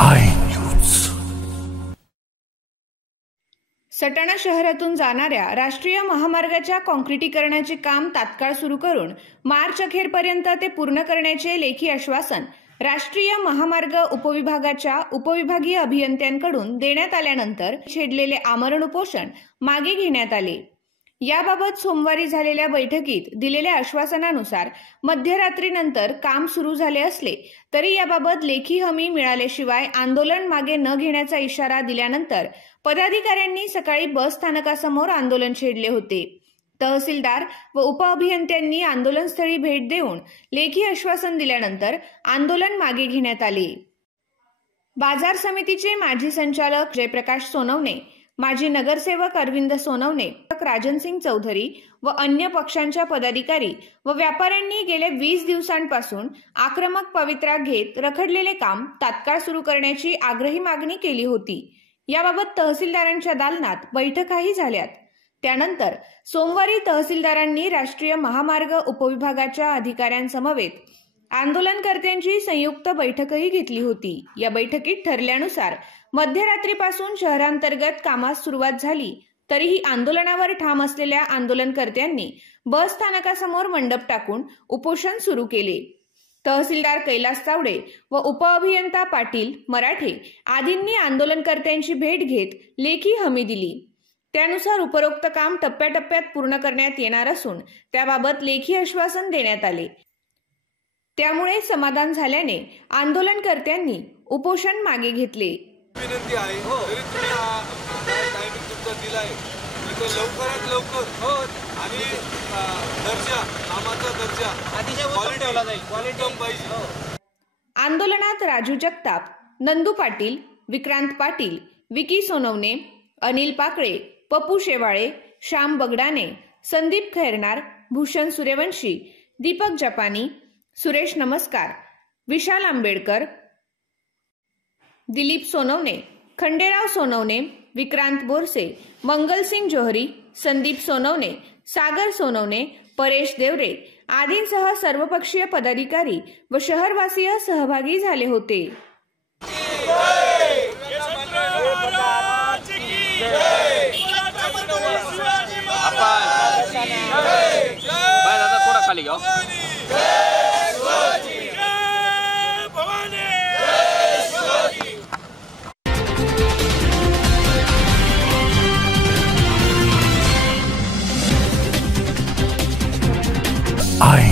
I news. Satana शहरातून जाणाऱ्या राष्ट्रीय महामार्गाच्या काँक्रिटीकरणाचे काम तात्काळ सुरू करून मार्च अखेरपर्यंत ते पूर्ण करण्याचे लेखी आश्वासन राष्ट्रीय महामार्ग उपविभागाच्या उपविभागीय अभियंत्यांकडून देण्यात आल्यानंतर छेडलेले आमरण उपोषण मागे घेण्यात आले। याबाबत सोमवारी झालेल्या बैठकीत दिलेल्या आश्वासनानुसार मध्यरात्रीनंतर काम सुरू झाले असले तरी याबाबत लेखी हमी मिळाल्याशिवाय आंदोलन मागे न घेण्याचा इशारा दिल्यानंतर पदाधिकाऱ्यांनी सकाळी बस स्थानकासमोर आंदोलन छेडले होते। तहसीलदार व उपअभियंत्यांनी आंदोलनस्थळी भेट देऊन लेखी आश्वासन दिल्यानंतर आंदोलन मागे घेण्यात आले। बाजार समितीचे माजी संचालक जयप्रकाश सोनवणे, माजी नगरसेवक अरविंद सोनवणे, राजनसिंग चौधरी व अन्य पक्षांच्या पदाधिकारी व व्यापाऱ्यांनी गेल्या 20 दिवसांपासून आक्रमक पवित्रा घेत रखडलेले काम तात्काळ सुरू करण्याची आग्रही मागणी केली होती। याबाबत तहसीलदारांच्या दालनात बैठकाही झाल्यात। त्यानंतर सोमवारी तहसीलदारांनी राष्ट्रीय महामार्ग उपविभागाच्या अधिकाऱ्यांसमवेत आंदोलनकर्त्यांची संयुक्त बैठकही घेतली होती। या बैठकीत ठरल्यानुसार मध्यरात्रीपासून शहरांतर्गत कामास सुरुवात झाली तरीही आंदोलनावर ठाम असलेल्या आंदोलनकर्त्यांनी बस स्थानकासमोर मंडप टाकून उपोषण सुरू केले। तहसीलदार कैलास तावडे व उपअभियंता पाटील मराठे आदींनी आंदोलनकर्त्यांची भेट घेत लेखी हमी दिली। त्यानुसार उपरोक्त काम टप्प्याटप्प्यात पूर्ण करण्यात येणार असून त्याबाबत लेखी आश्वासन देण्यात आले। त्यामुळे समाधान झाल्याने आंदोलनकर्त्यांनी उपोषण मागे घेतले। विनंती आहे तरी तुम्ही टायमिंग तुमचा दिलाय तर लवकरात लवकर हो आणि दर्जा कामाचा दर्जा क्वालिटी ठेवला जाईल, क्वालिटी पाहिजे। आंदोलनात राजू जगताप, नंदू पाटील, विक्रांत पाटील, विकी सोनवणे, अनिल पाकळे, पप्पू शेवाळे, श्याम बगडाने, संदीप खैरनार, भूषण सूर्यवंशी, दीपक जपानी, सुरेश नमस्कार, विशाल आंबेडकर, दिलीप सोनवणे, खंडेराव सोनवणे, विक्रांत बोरसे, मंगलसिंग जोहरी, संदीप सोनवणे, सागर सोनवणे, परेश देवरे आदींसह सर्वपक्षीय पदाधिकारी व शहरवासीय सहभागी झाले होते। आय